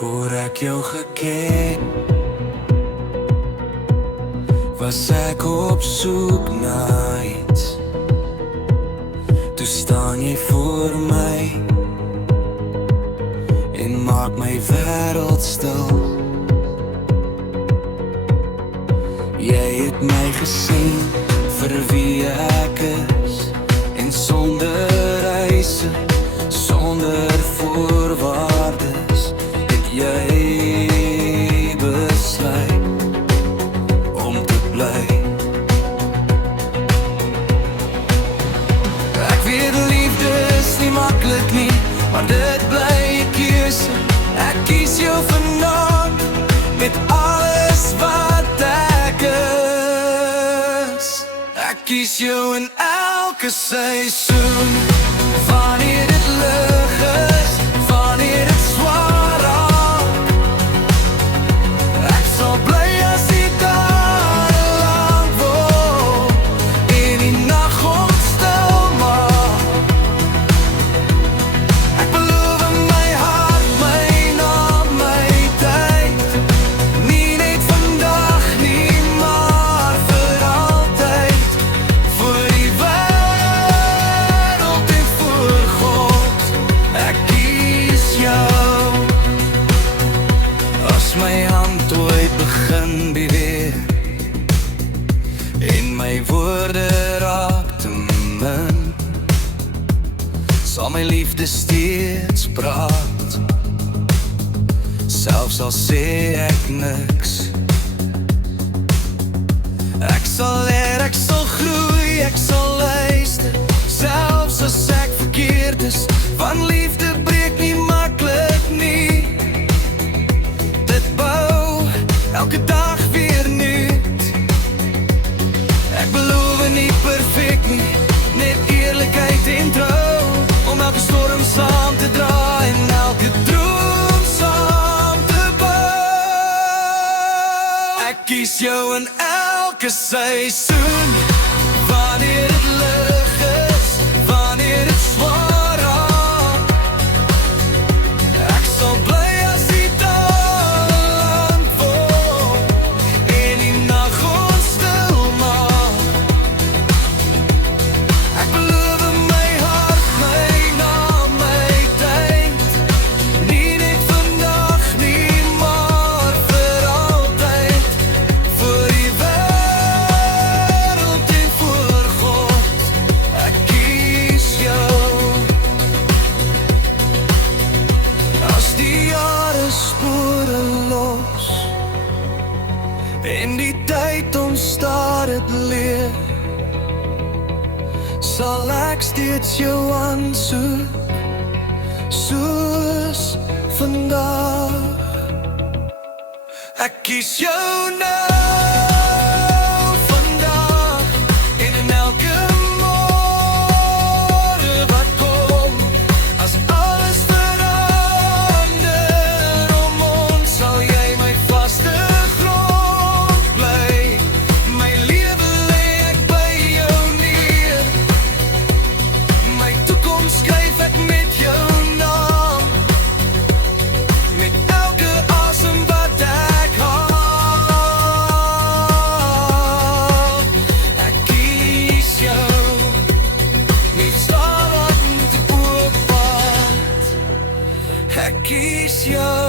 Voor ek jou geken, was ek op soek na iets. Toe staan jy voor my en maak my wêreld stil. Jy het my gesien vir wie ek is, en sonder eise, sonder voorwaardes, het jy besluit om te bly. Ek weet liefde is nie maklik nie, maar dit bly 'n keuse. Ek kies jou vanaand met alles wat ek is. Ek kies jou in elke seisoen, wanneer dit lig is, wanneer dit swaar raak. Ek sal bly as die dae lang word en die nag ons stil maak. Ek beloof in my hart, my naam, my tyd, nie net vandag nie, maar vir altyd. Voor die wêreld en voor God, ek kies jou. As my hand ooit begin beweeg en my woorde raak te min, sal my liefde steeds praat, selfs al sê ek niks. Ek sal leer, ek sal groei, ek sal luister, selfs as ek verkeerd is, want liefde breek nie maklik nie. Dit bou elke dag weer nuut. Ek beloof nie perfek nie, net eerlikheid en trou, om elke storm saam te dra en elke droom saam te bou. Ek kies jou in elke seisoen, wanneer dit lig is, wanneer dit swaar raak. Ek sal bly as die dae lang word en die nag ons stil maak. Ek beloof in my hart, my naam, my tyd, nie net vandag nie, maar vir altyd. Voor die wêreld en voor God, ek kies jou. As die jare spore los en die tyd ons dit leer, sal ek steeds jou aansoek, soos vandag. Ek kies jou nou, vandag, en in elke môre wat kom. As alles verander om ons, sal jy my vaste grond bly. My lewe lê ek by jou neer, my toekoms skryf ek met jou naam, met elke asem wat ek haal. Ek kies jou, nie sal wat te oopvat. Ek kies jou.